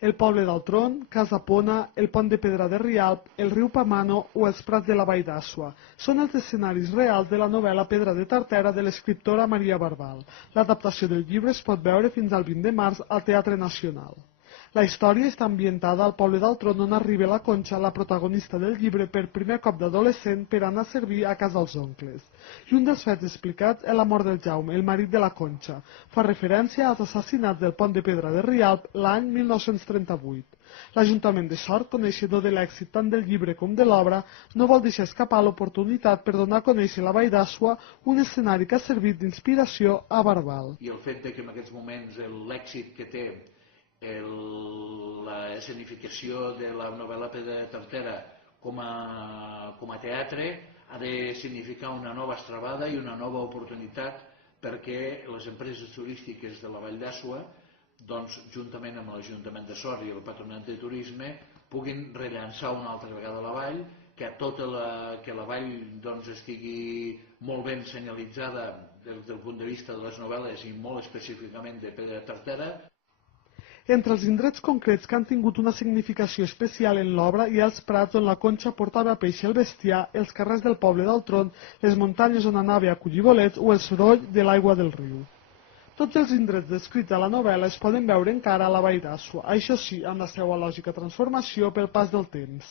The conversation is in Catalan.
el poble d'Altron, Casa Pona, el pont de Pedra de Rialb, el riu Pamano o els prats de la Vall d'Àsua. Són els escenaris reals de la novel·la Pedra de Tartera de l'escriptora Maria Barbal. L'adaptació del llibre es pot veure fins al 20 de març al Teatre Nacional. La història està ambientada al poble d'Altron on arriba la Conxa, la protagonista del llibre, per primer cop d'adolescent per anar a servir a casa els oncles. I un dels fets explicats és la mort del Jaume, el marit de la Conxa. Fa referència als assassinats del pont de Pedra de Rialb l'any 1938. L'Ajuntament de Sort, coneixedor de l'èxit tant del llibre com de l'obra, no vol deixar escapar l'oportunitat per donar a conèixer la Vall d'Àsua, un escenari que ha servit d'inspiració a Barbal. I el fet que en aquests moments l'èxit que té la escenificació de la novel·la Pedra de Tartera com a teatre ha de significar una nova estrabada i una nova oportunitat perquè les empreses turístiques de la Vall d'Àsua, doncs, juntament amb l'Ajuntament de Sort i el Patronat de Turisme, puguin rellançar una altra vegada la vall, que la vall doncs, estigui molt ben senyalitzada des del punt de vista de les novel·les i molt específicament de Pedra de Tartera. Entre els indrets concrets que han tingut una significació especial en l'obra hi ha els prats on la Conxa portava a peix el bestiar, els carrers del poble d'Altron, les muntanyes on anava a collir bolets o el soroll de l'aigua del riu. Tots els indrets descrits a la novel·la es poden veure encara a la Vall d'Àsua, això sí, amb la seva lògica transformació pel pas del temps.